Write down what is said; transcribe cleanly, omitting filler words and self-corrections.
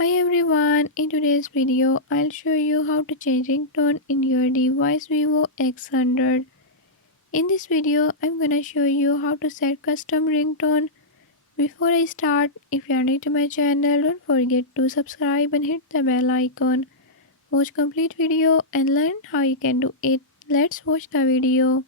Hi everyone, in today's video I'll show you how to change ringtone in your device Vivo X100. In this video I'm gonna show you how to set custom ringtone. Before I start, if you are new to my channel, don't forget to subscribe and hit the bell icon. Watch complete video and learn how you can do it. Let's watch the video.